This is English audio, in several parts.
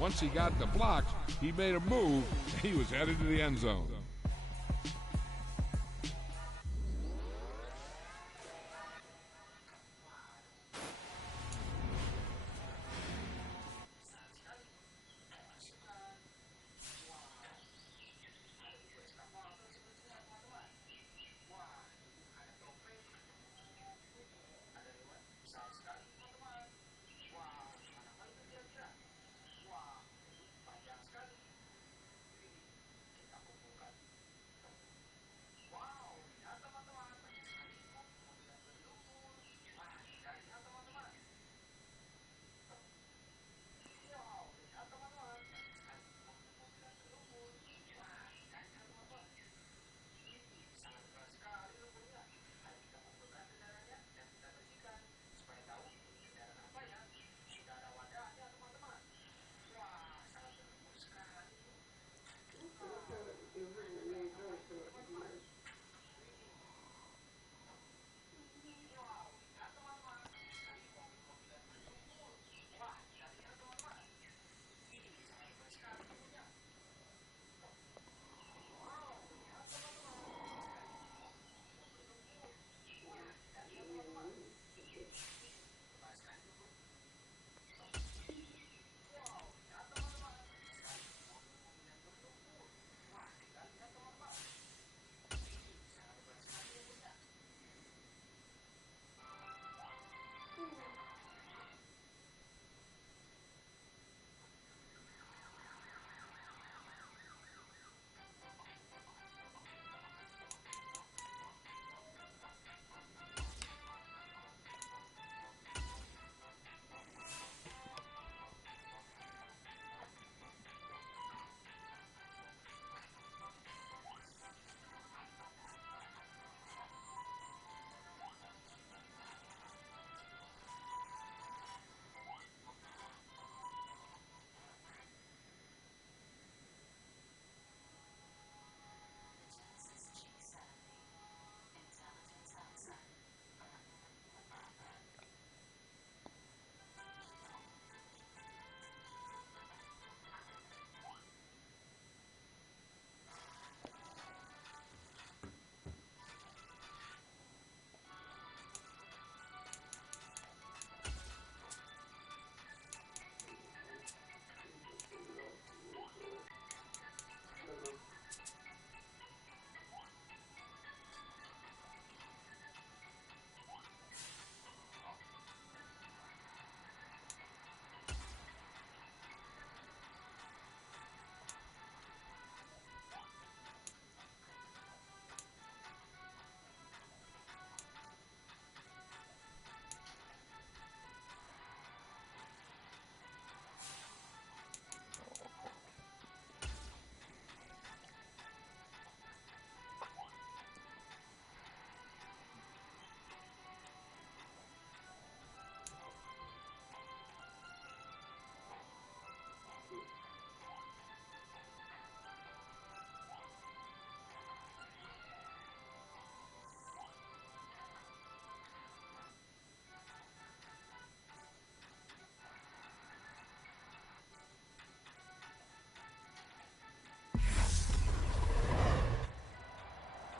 Once he got the blocks, he made a move, and he was headed to the end zone.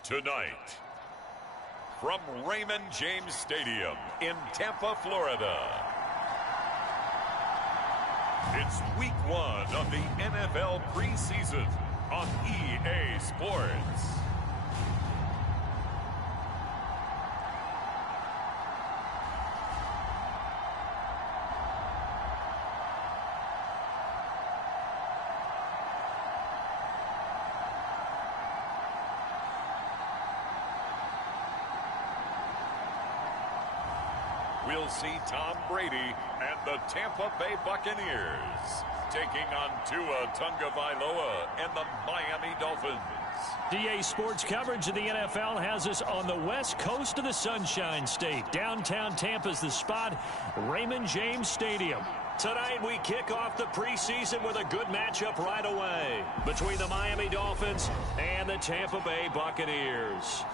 Tonight, from Raymond James Stadium in Tampa, Florida, it's week 1 of the NFL preseason on EA Sports. We'll see Tom Brady and the Tampa Bay Buccaneers taking on Tua Tagovailoa and the Miami Dolphins. EA Sports coverage of the NFL has us on the west coast of the Sunshine State. Downtown Tampa's the spot, Raymond James Stadium. Tonight we kick off the preseason with a good matchup right away between the Miami Dolphins and the Tampa Bay Buccaneers.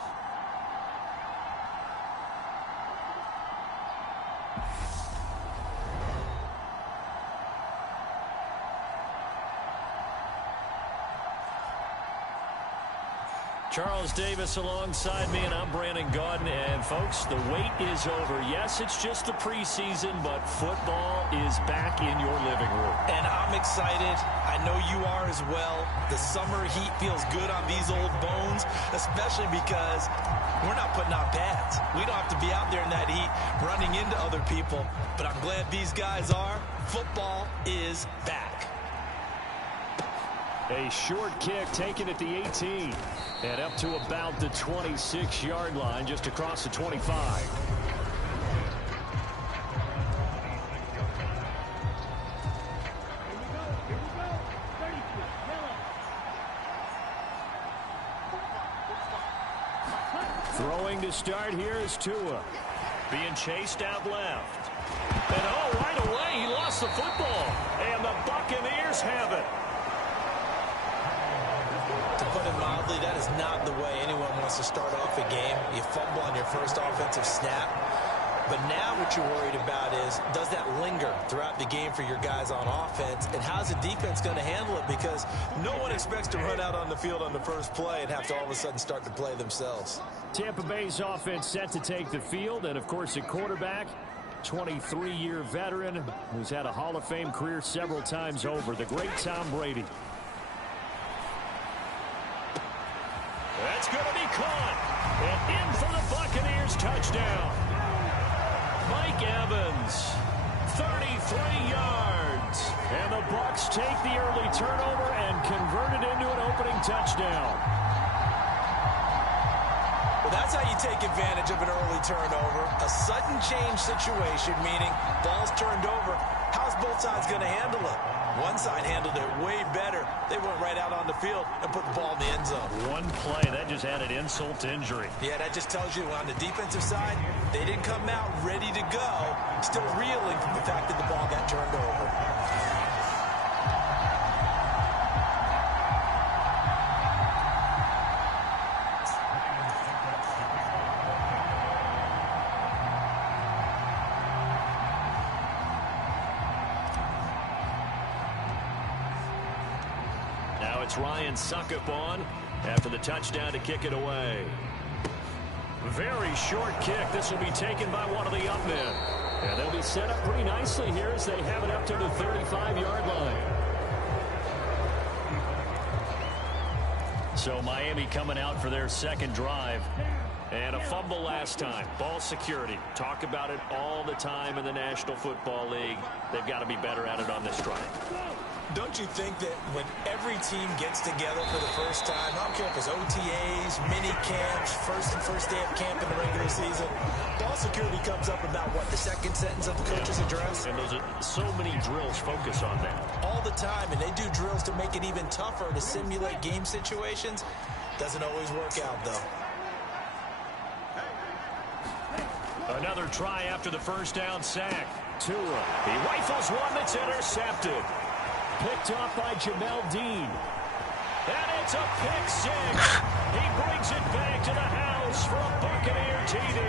Charles Davis alongside me, and I'm Brandon Gaudin. And, folks, the wait is over. Yes, it's just the preseason, but football is back in your living room. And I'm excited. I know you are as well. The summer heat feels good on these old bones, especially because we're not putting on pads. We don't have to be out there in that heat running into other people. But I'm glad these guys are. Football is back. A short kick taken at the 18 and up to about the 26-yard line, just across the 25. Throwing to start here is Tua. Being chased out left. And right away he lost the football. And the Buccaneers have it. To put it mildly, that is not the way anyone wants to start off a game. You fumble on your first offensive snap. But now what you're worried about is, does that linger throughout the game for your guys on offense? And how's the defense going to handle it? Because no one expects to run out on the field on the first play and have to all of a sudden start to play themselves. Tampa Bay's offense set to take the field. And, of course, at quarterback, 23-year veteran who's had a Hall of Fame career several times over, the great Tom Brady. That's going to be caught. And in for the Buccaneers touchdown. Mike Evans, 33 yards. And the Bucs take the early turnover and convert it into an opening touchdown. Well, that's how you take advantage of an early turnover. A sudden change situation, meaning ball's turned over. How's both sides going to handle it? One side handled it way better. They went right out on the field and put the ball in the end zone. One play, that just added insult to injury. Yeah, that just tells you on the defensive side, they didn't come out ready to go, still reeling from the fact that the ball got turned over. It's Ryan Suckup on after the touchdown to kick it away. Very short kick. This will be taken by one of the up men. And they'll be set up pretty nicely here as they have it up to the 35-yard line. So Miami coming out for their second drive. And a fumble last time. Ball security. Talk about it all the time in the National Football League. They've got to be better at it on this drive. Don't you think that when every team gets together for the first time, I don't care if it's OTAs, mini camps, first day of camp in the regular season, ball security comes up about, what, the second sentence of the coach's address? And those are so many drills focus on that. All the time, and they do drills to make it even tougher to simulate game situations. Doesn't always work out, though. Another try after the first down sack. Tua. He rifles one that's intercepted. Picked off by Jamel Dean. And it's a pick six. He brings it back to the house for a Buccaneer TD.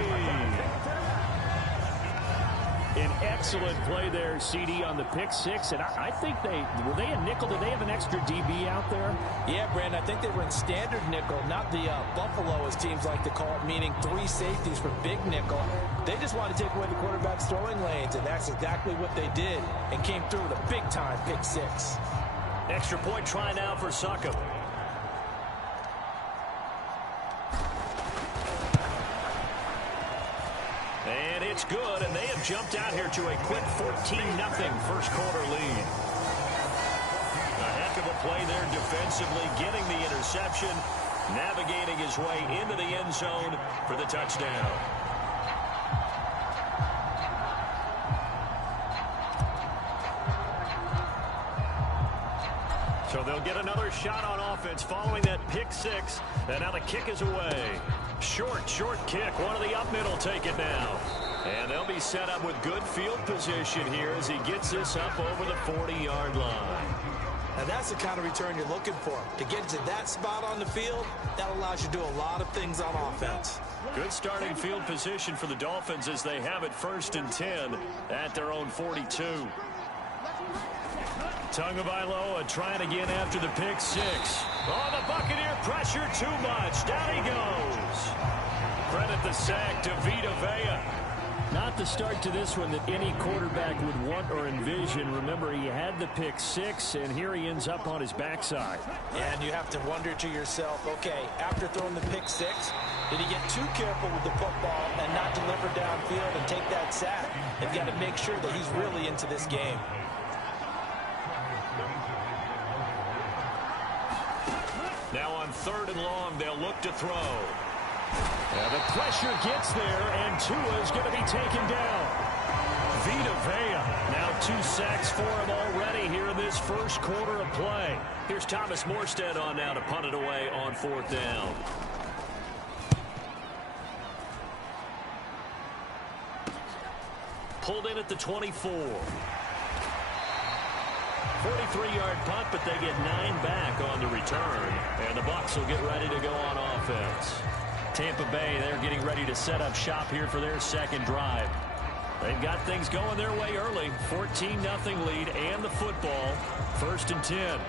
An excellent play there, CD, on the pick six. And I think were they a nickel? Did they have an extra DB out there? Yeah, Brandon, I think they were in standard nickel, not the Buffalo, as teams like to call it, meaning three safeties for big nickel. They just wanted to take away the quarterback's throwing lanes, and that's exactly what they did, and came through with a big-time pick six. Extra point try now for Suckup. And it's good, and they have jumped out here to a quick 14-0 first quarter lead. A heck of a play there defensively, getting the interception, navigating his way into the end zone for the touchdown. So they'll get another shot on offense following that pick six, and now the kick is away. Short kick. One of the up middle take it now. And they'll be set up with good field position here as he gets this up over the 40-yard line. Now that's the kind of return you're looking for. To get to that spot on the field, that allows you to do a lot of things on offense. Good starting field position for the Dolphins as they have it 1st and 10 at their own 42. Tagovailoa trying again after the pick six. Oh, the Buccaneer pressure too much. Down he goes. Credit the sack to Vita Vea. Not the start to this one that any quarterback would want or envision. Remember, he had the pick six, and here he ends up on his backside. Yeah, and you have to wonder to yourself, okay, after throwing the pick six, did he get too careful with the football and not deliver downfield and take that sack? They've got to make sure that he's really into this game. Now on 3rd and long, they'll look to throw. And the pressure gets there, and Tua is going to be taken down. Vita Vea, now 2 sacks for him already here in this first quarter of play. Here's Thomas Morstead on now to punt it away on 4th down. Pulled in at the 24. 43-yard punt, but they get 9 back on the return. And the Bucs will get ready to go on offense. Tampa Bay, they're getting ready to set up shop here for their second drive. They've got things going their way early. 14-0 lead and the football. 1st and 10.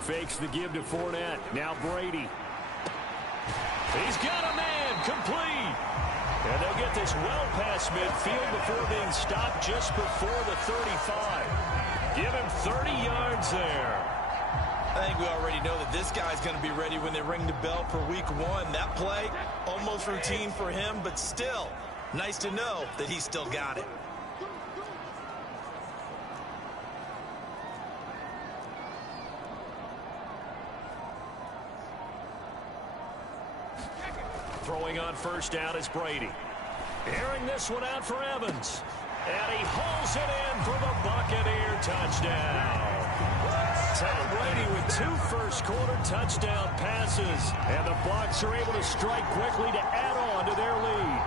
Fakes the give to Fournette. Now Brady. He's got a man complete. And they'll get this well past midfield before being stopped just before the 35. Give him 30 yards there. I think we already know that this guy's going to be ready when they ring the bell for week 1. That play, almost routine for him, but still, nice to know that he's still got it. Throwing on 1st down is Brady. Airing this one out for Evans. And he hauls it in for the Buccaneer touchdown. Tom Brady with 2 first-quarter touchdown passes. And the Bucs are able to strike quickly to add on to their lead.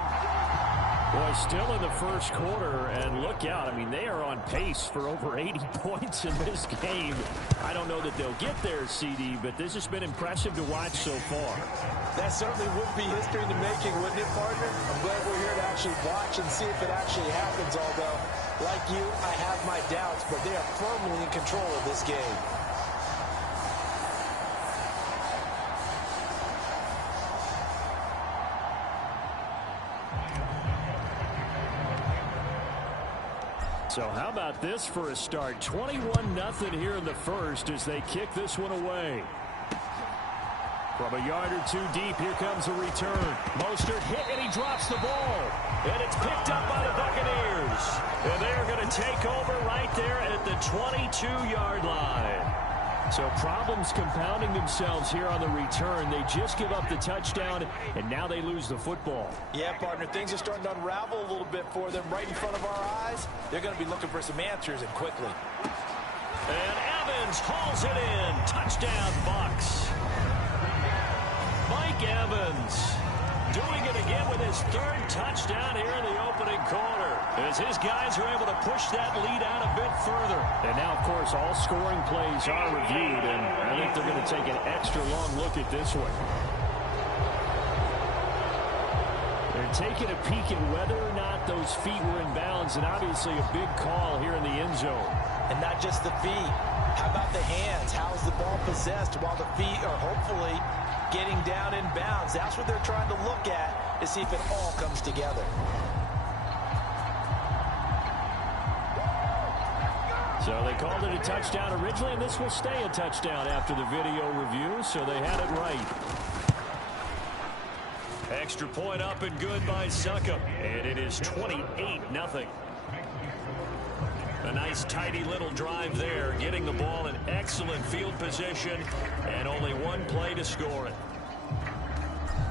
Boy, still in the first quarter, and look out. I mean, they are on pace for over 80 points in this game. I don't know that they'll get there, CD, but this has been impressive to watch so far. That certainly would be history in the making, wouldn't it, partner? I'm glad we're here to actually watch and see if it actually happens, although, like you, I have my doubts, but they are firmly in control of this game. So how about this for a start? 21-0 here in the first as they kick this one away. From a yard or 2 deep, here comes a return. Mostert hit, and he drops the ball. And it's picked up by the Buccaneers. And they're going to take over right there at the 22-yard line. So problems compounding themselves here on the return. They just give up the touchdown, and now they lose the football. Yeah, partner, things are starting to unravel a little bit for them right in front of our eyes. They're going to be looking for some answers, and quickly. And Evans hauls it in. Touchdown, Bucs. Mike Evans doing it again with his 3rd touchdown here in the opening quarter, as his guys are able to push that lead out a bit further. And now, of course, all scoring plays are reviewed, and I think they're going to take an extra long look at this one. They're taking a peek at whether or not those feet were in bounds, and obviously a big call here in the end zone. And not just the feet. How about the hands? How's the ball possessed while the feet are hopefully getting down in bounds? That's what they're trying to look at to see if it all comes together. So they called it a touchdown originally, and this will stay a touchdown after the video review, so they had it right. Extra point up and good by Succop, and it is 28-0. A nice, tidy little drive there, getting the ball in excellent field position, and only 1 play to score it.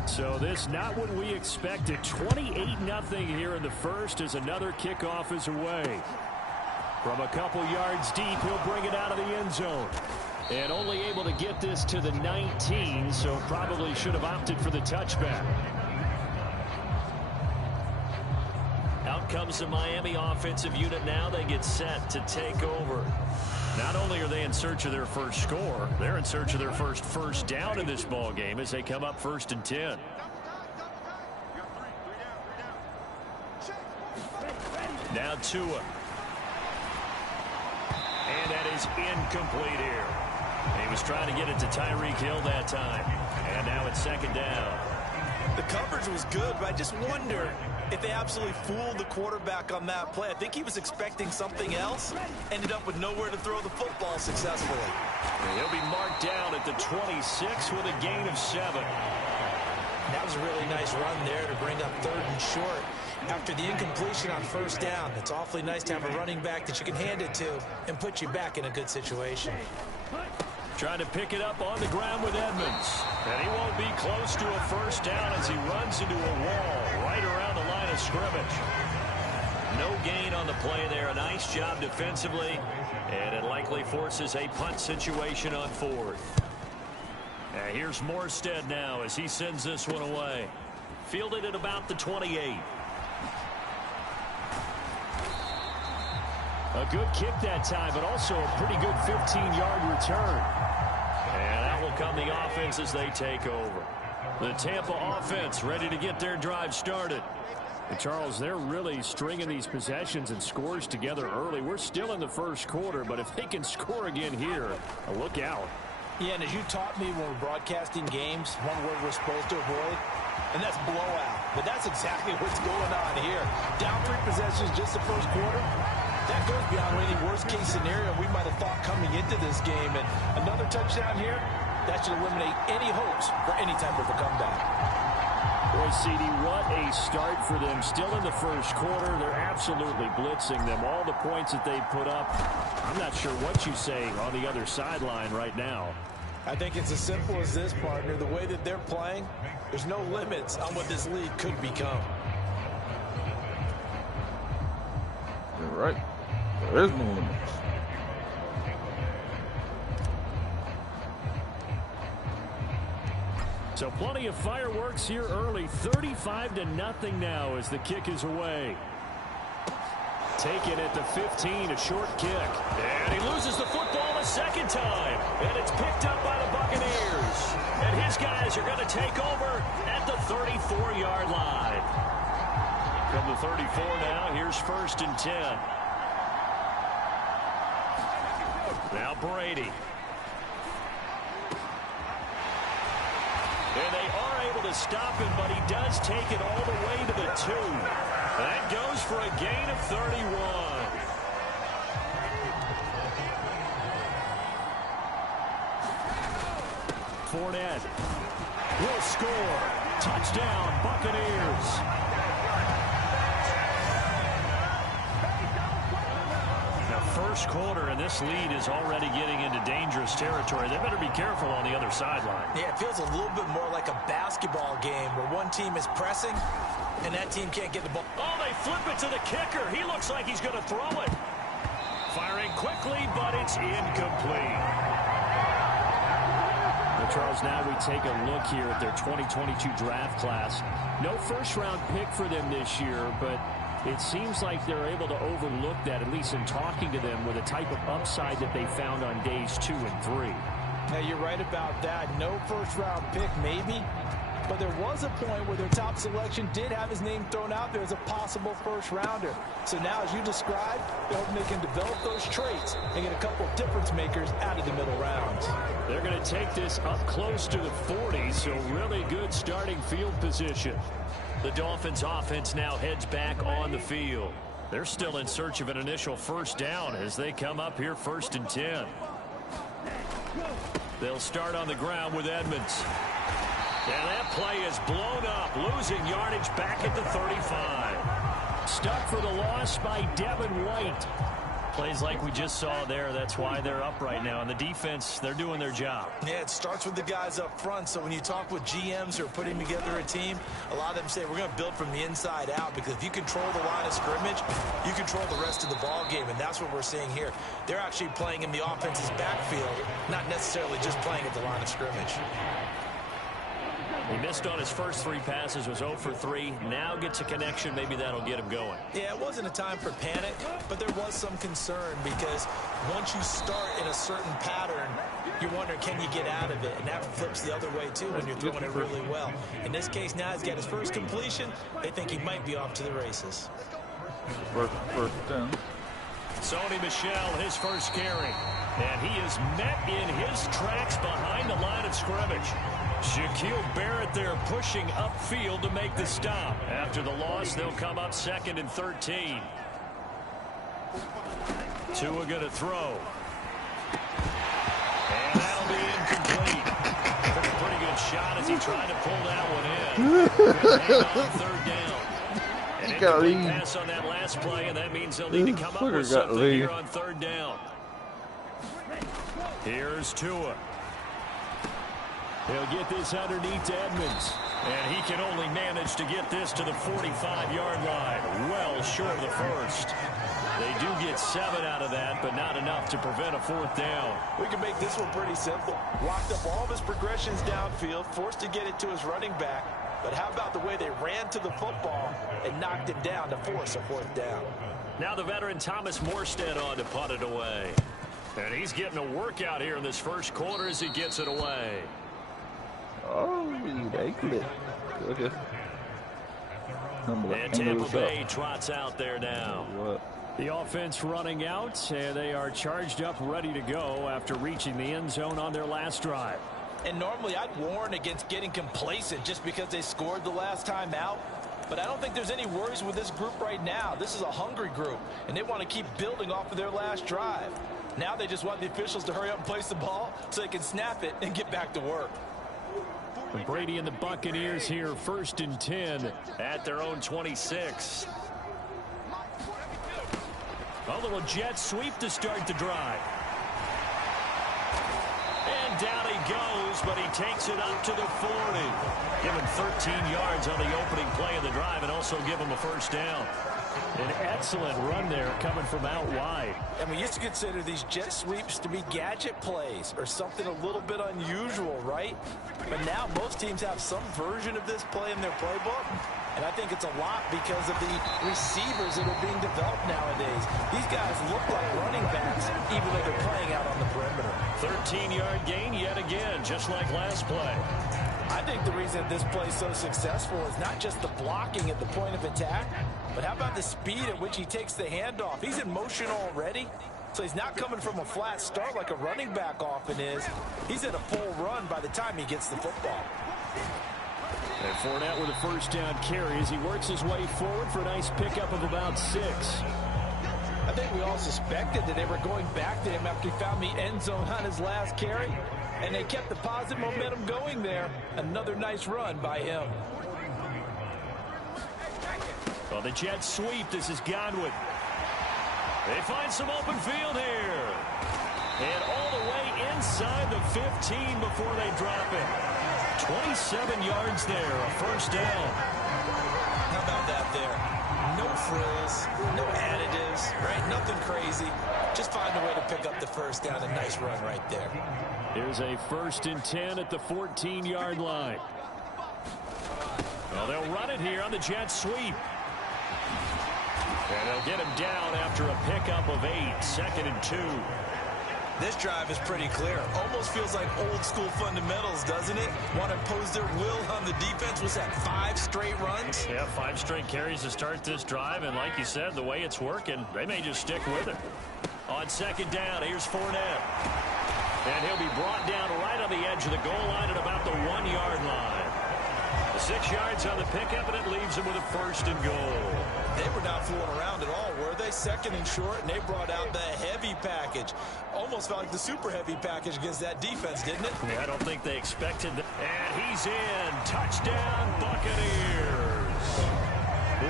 So this not what we expected. 28-0 here in the first as another kickoff is away. From a couple yards deep, he'll bring it out of the end zone. And only able to get this to the 19, so probably should have opted for the touchback. Out comes the Miami offensive unit now. They get set to take over. Not only are they in search of their first score, they're in search of their first down in this ball game as they come up 1st and 10. Now Tua. And that is incomplete here. He was trying to get it to Tyreek Hill that time. And now it's 2nd down. The coverage was good, but I just wonder if they absolutely fooled the quarterback on that play. I think he was expecting something else. Ended up with nowhere to throw the football successfully. And he'll be marked down at the 26 with a gain of 7. That was a really nice run there to bring up 3rd and short. After the incompletion on 1st down, it's awfully nice to have a running back that you can hand it to and put you back in a good situation. Trying to pick it up on the ground with Edmonds. And he won't be close to a 1st down as he runs into a wall right around the line of scrimmage. No gain on the play there. A nice job defensively. And it likely forces a punt situation on 4th. And here's Morstead now as he sends this one away. Fielded at about the 28. A good kick that time, but also a pretty good 15-yard return. And out will come the offense as they take over. The Tampa offense ready to get their drive started. And Charles, they're really stringing these possessions and scores together early. We're still in the 1st quarter, but if they can score again here, look out. Yeah, and as you taught me when we're broadcasting games, one word we're supposed to avoid, and that's blowout. But that's exactly what's going on here. Down 3 possessions just the 1st quarter. That goes beyond any worst-case scenario we might have thought coming into this game. And another touchdown here, that should eliminate any hopes for any type of a comeback. Boy, CD, what a start for them. Still in the 1st quarter. They're absolutely blitzing them. All the points that they put up, I'm not sure what you say on the other sideline right now. I think it's as simple as this, partner. The way that they're playing, there's no limits on what this league could become. You're right. There is no limits. So plenty of fireworks here early. 35-0 now as the kick is away. Taken at the 15, a short kick. And he loses the football a 2nd time. And it's picked up by the Buccaneers. And his guys are going to take over at the 34-yard line. From the 34 now, here's 1st and 10. Now Brady. And they are able to stop him, but he does take it all the way to the 2. That goes for a gain of 31. Fournette will score. Touchdown, Buccaneers. First quarter, and this lead is already getting into dangerous territory. They better be careful on the other sideline. Yeah, it feels a little bit more like a basketball game where one team is pressing and that team can't get the ball. Oh, they flip it to the kicker. He looks like he's going to throw it. Firing quickly, but it's incomplete. Well, Charles, now we take a look here at their 2022 draft class. No 1st-round pick for them this year, but it seems like they're able to overlook that, at least in talking to them, with a type of upside that they found on days 2 and 3. Now, you're right about that. No 1st-round pick, maybe. But there was a point where their top selection did have his name thrown out there as a possible 1st-rounder. So now, as you described, they're hoping they can develop those traits and get a couple of difference makers out of the middle rounds. They're going to take this up close to the 40, so really good starting field position. The Dolphins offense now heads back on the field. They're still in search of an initial 1st down as they come up here 1st and 10. They'll start on the ground with Edmonds. And that play is blown up, losing yardage back at the 35. Stuck for the loss by Devin White. Plays like we just saw there. That's why they're up right now. And the defense, they're doing their job. Yeah, it starts with the guys up front. So when you talk with GMs who are putting together a team, a lot of them say we're going to build from the inside out, because if you control the line of scrimmage, you control the rest of the ball game. And that's what we're seeing here. They're actually playing in the offense's backfield, not necessarily just playing at the line of scrimmage. He missed on his first 3 passes, was 0 for 3. Now gets a connection. Maybe that'll get him going. Yeah, it wasn't a time for panic, but there was some concern because once you start in a certain pattern, you're wondering, can you get out of it? And that flips the other way, too, when you're throwing it really well. In this case, now he's got his first completion. They think he might be off to the races. First down. Sony Michel, his first carry. And he is met in his tracks behind the line of scrimmage. Shaquille Barrett there pushing upfield to make the stop. After the loss, they'll come up 2nd and 13. Tua going to throw. And that'll be incomplete. Took a pretty good shot as he tried to pull that one in. Good hang on 3rd down. An incomplete pass on that last play, and that means they'll need to come up with something here on 3rd down. Here's Tua. He'll get this underneath to Edmonds. And he can only manage to get this to the 45-yard line. Well short of the first. They do get 7 out of that, but not enough to prevent a 4th down. We can make this one pretty simple. Locked up all of his progressions downfield, forced to get it to his running back. But how about the way they ran to the football and knocked it down to force a 4th down? Now the veteran Thomas Morstead on to punt it away. And he's getting a workout here in this first quarter as he gets it away. Oh, they clip. Okay. And Tampa Bay trots out there now. The offense running out, and they are charged up, ready to go after reaching the end zone on their last drive. And normally I'd warn against getting complacent just because they scored the last time out. But I don't think there's any worries with this group right now. This is a hungry group, and they want to keep building off of their last drive. Now they just want the officials to hurry up and place the ball so they can snap it and get back to work. Brady and the Buccaneers here, 1st and 10 at their own 26. A little jet sweep to start the drive. And down he goes, but he takes it up to the 40. Give him 13 yards on the opening play of the drive and also give him a 1st down. An excellent run there coming from out wide. And we used to consider these jet sweeps to be gadget plays or something a little bit unusual, right? But now most teams have some version of this play in their playbook. And I think it's a lot because of the receivers that are being developed nowadays. These guys look like running backs even though they're playing out on the perimeter. 13-yard gain yet again, just like last play. I think the reason this play is so successful is not just the blocking at the point of attack, but how about the speed at which he takes the handoff? He's in motion already, so he's not coming from a flat start like a running back often is. He's in a full run by the time he gets the football. And Fournette with a 1st down carry as he works his way forward for a nice pickup of about 6. I think we all suspected that they were going back to him after he found the end zone on his last carry. And they kept the positive momentum going there. Another nice run by him. Well, the jet sweep. This is Godwin. They find some open field here. And all the way inside the 15 before they drop it. 27 yards there, a 1st down. How about that there? No frills, no additives, right? Nothing crazy. Just find a way to pick up the 1st down. A nice run right there. Here's a 1st and 10 at the 14-yard line. Well, they'll run it here on the jet sweep. And they'll get him down after a pickup of 8, 2nd and 2. This drive is pretty clear. Almost feels like old school fundamentals, doesn't it? Want to impose their will on the defense. Was that 5 straight runs? Yeah, 5 straight carries to start this drive. And like you said, the way it's working, they may just stick with it. On 2nd down, here's Fournette. And he'll be brought down right on the edge of the goal line at about the 1-yard line. The 6 yards on the pickup, and it leaves him with a 1st and goal. They were not fooling around at all, were they? 2nd and short, and they brought out the heavy package. Almost felt like the super heavy package against that defense, didn't it? Yeah, I don't think they expected that. And he's in. Touchdown, Buccaneers.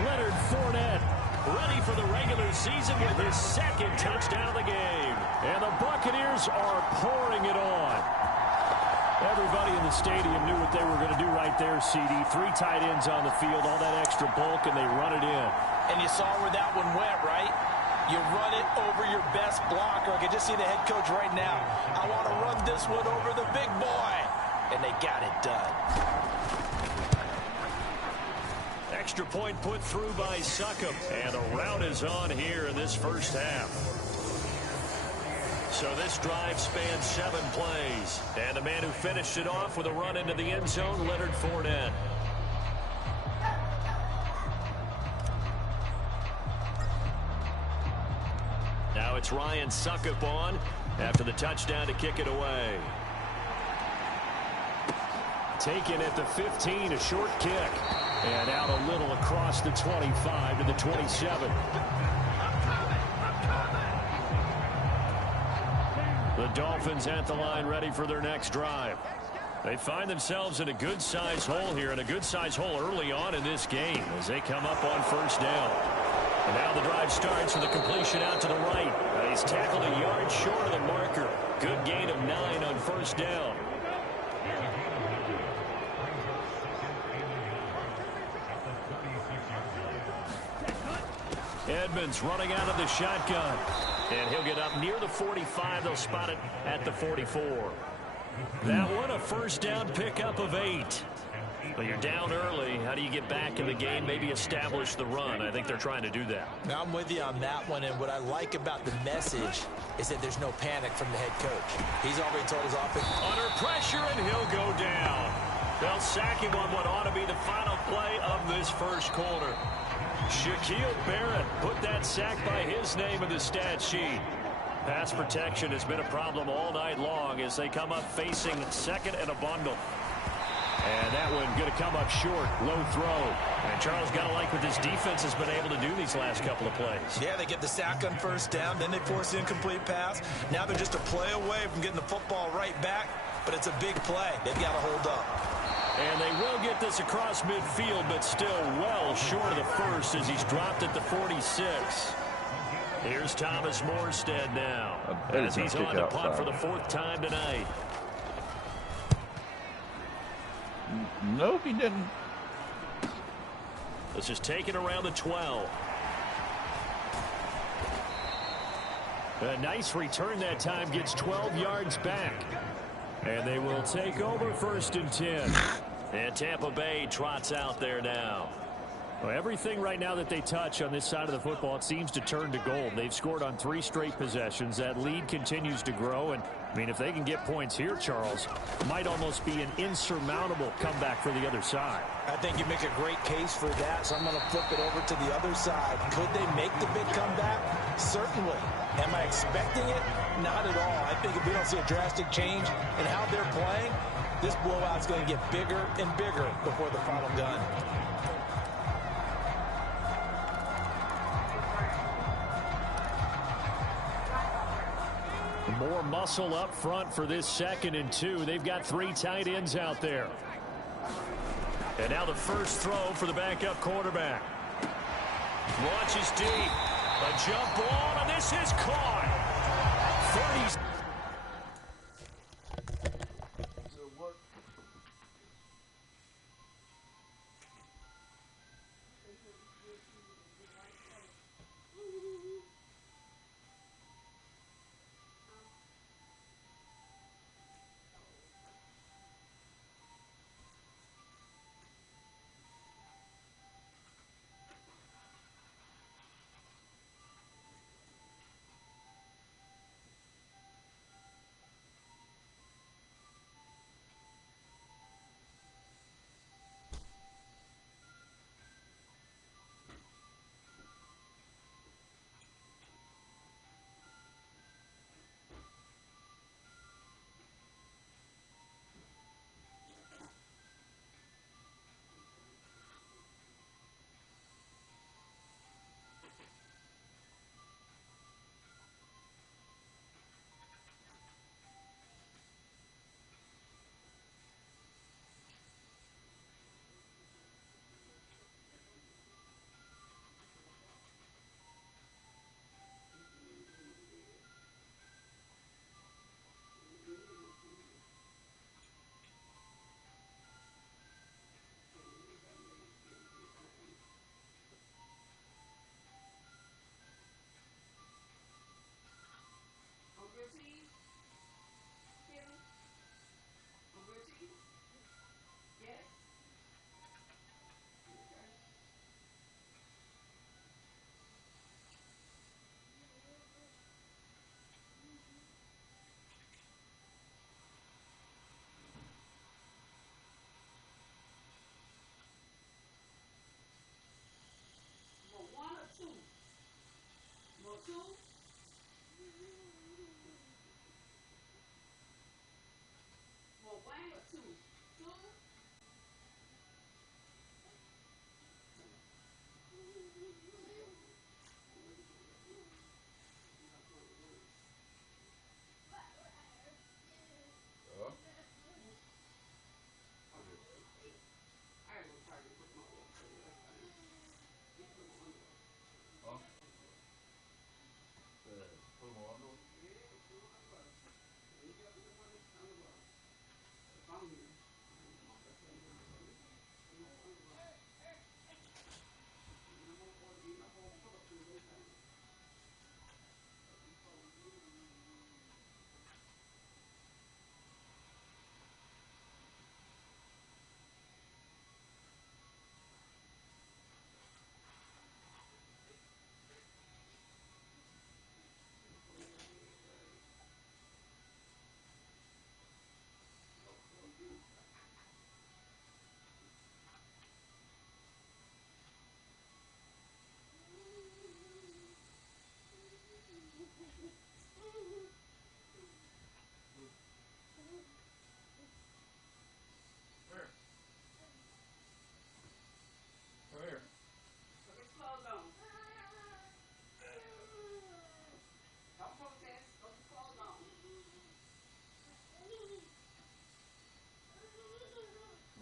Leonard Fournette ready for the regular season with his 2nd touchdown of the game. And the Buccaneers are pouring it on. Everybody in the stadium knew what they were going to do right there, CD. 3 tight ends on the field, all that extra bulk, and they run it in. And you saw where that one went, right? You run it over your best blocker. I can just see the head coach right now. I want to run this one over the big boy. And they got it done. Extra point put through by Succop. And the rout is on here in this first half. So this drive spans 7 plays. And the man who finished it off with a run into the end zone, Leonard Fournette. Now it's Ryan Succop on after the touchdown to kick it away. Taken at the 15, a short kick. And out a little across the 25 to the 27. The Dolphins at the line ready for their next drive. They find themselves in a good-sized hole here, and a good-sized hole early on in this game as they come up on first down. And now the drive starts with a completion out to the right. He's tackled a yard short of the marker. Good gain of 9 on first down. Edmonds running out of the shotgun. And he'll get up near the 45. They'll spot it at the 44. That one a first down pickup of 8. But you're down early. How do you get back in the game? Maybe establish the run. I think they're trying to do that. Now I'm with you on that one. And what I like about the message is that there's no panic from the head coach. He's already told his offense. Under pressure, and he'll go down. They'll sack him on what ought to be the final play of this first quarter. Shaquille Barrett put that sack by his name in the stat sheet. Pass protection has been a problem all night long as they come up facing second and a bundle. And that one going to come up short, low throw. And Charles got to like what this defense has been able to do these last couple of plays. Yeah, they get the sack on first down, then they force the incomplete pass. Now they're just a play away from getting the football right back, but it's a big play. They've got to hold up. And they will get this across midfield, but still well short of the first as he's dropped at the 46. Here's Thomas Morstead now as he's on to punt for the 4th time tonight. No, he didn't. This is taken around the 12. A nice return that time, gets 12 yards back. And they will take over 1st and 10. And Tampa Bay trots out there now. Well, everything right now that they touch on this side of the football, it seems to turn to gold. They've scored on 3 straight possessions. That lead continues to grow. And, I mean, if they can get points here, Charles, it might almost be an insurmountable comeback for the other side. I think you make a great case for that, so I'm going to flip it over to the other side. Could they make the big comeback? Certainly. Am I expecting it? Not at all. I think if we don't see a drastic change in how they're playing, this blowout's going to get bigger and bigger before the final gun. More muscle up front for this 2nd and 2. They've got 3 tight ends out there. And now the first throw for the backup quarterback. Launches deep. A jump ball, and this is caught. 30.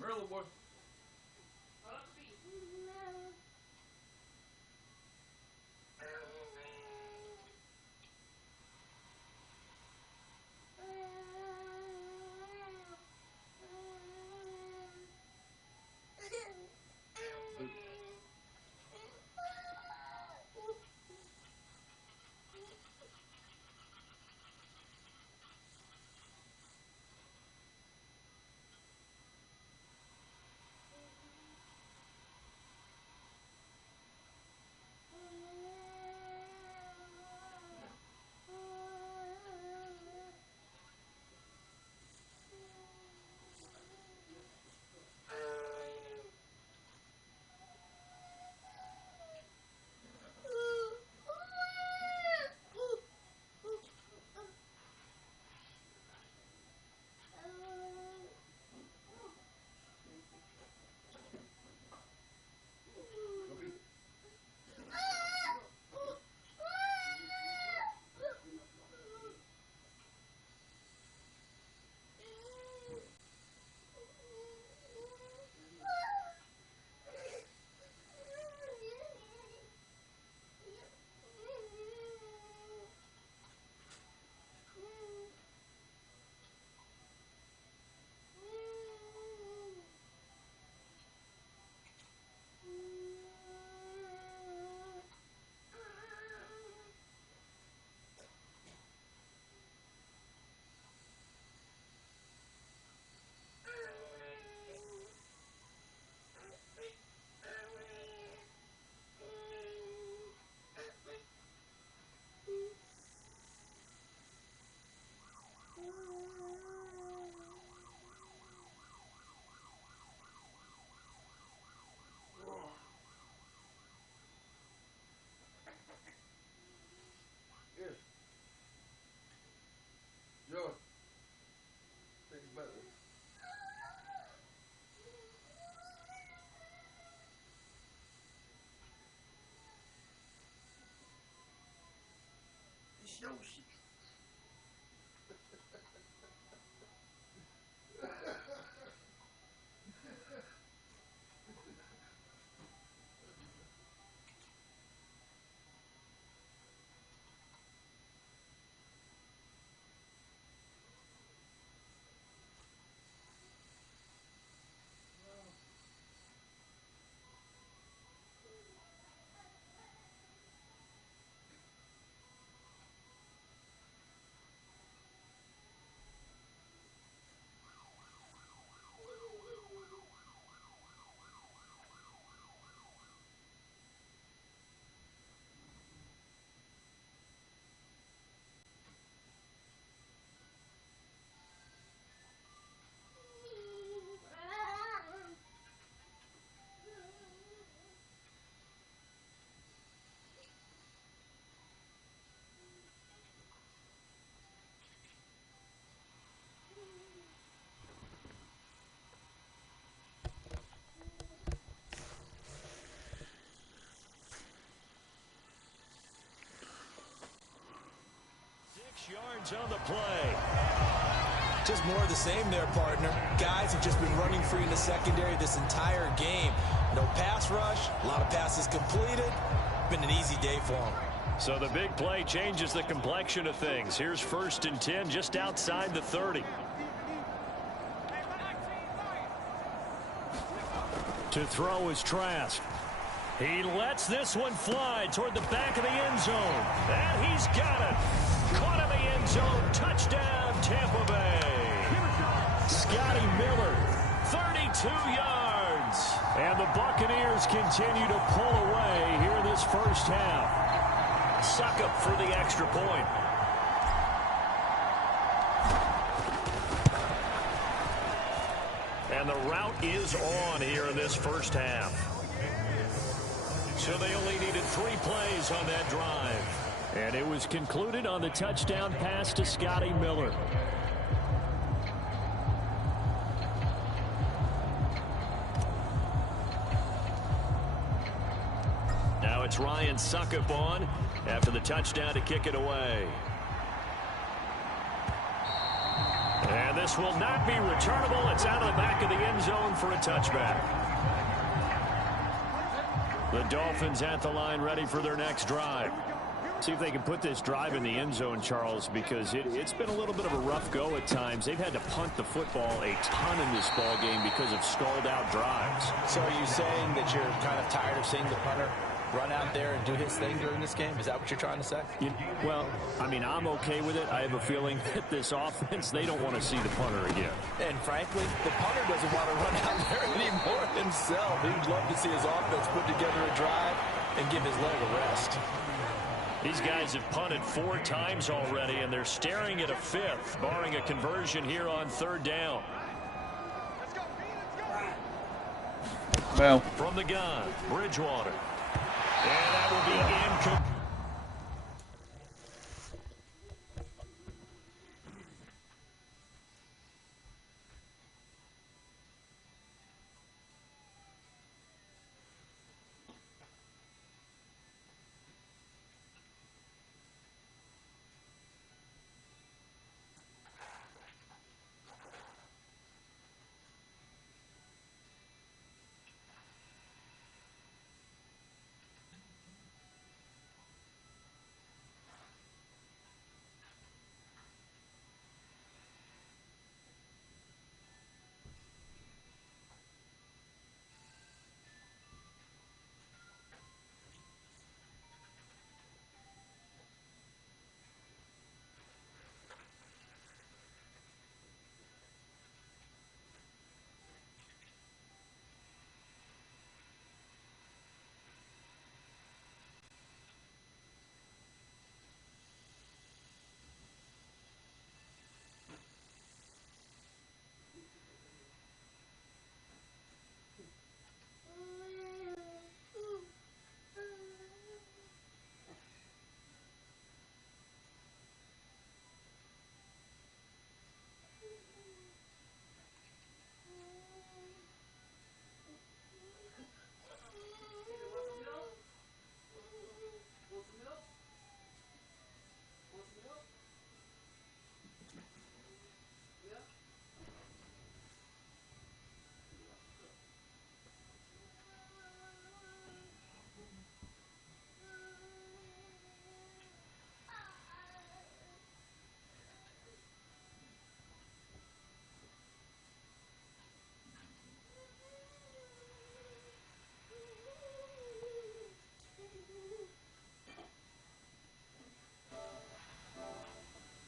Really, boy? Yes. George. Think about it. It's your shit. yards on the play. Just more of the same there, partner. Guys have just been running free in the secondary this entire game. No pass rush, a lot of passes completed. Been an easy day for them. So the big play changes the complexion of things. Here's 1st and 10 just outside the 30. To throw is Trask. He lets this one fly toward the back of the end zone. And he's got it. Caught in the end zone. Touchdown, Tampa Bay. Scotty Miller, 32 yards. And the Buccaneers continue to pull away here in this first half. Suckup for the extra point. And the route is on here in this first half. So they only needed 3 plays on that drive. And it was concluded on the touchdown pass to Scotty Miller. Now it's Ryan Suckup on after the touchdown to kick it away. And this will not be returnable. It's out of the back of the end zone for a touchback. The Dolphins at the line ready for their next drive. See if they can put this drive in the end zone, Charles, because it's been a little bit of a rough go at times. They've had to punt the football a ton in this ball game because of stalled out drives. So are you saying that you're kind of tired of seeing the punter run out there and do his thing during this game? Is that what you're trying to say? Well, I mean, I'm okay with it. I have a feeling that this offense, they don't want to see the punter again. And frankly, the punter doesn't want to run out there anymore himself. He'd love to see his offense put together a drive and give his leg a rest. These guys have punted 4 times already, and they're staring at a 5th, barring a conversion here on 3rd down. Well, From the gun, Bridgewater. And that will be incomplete.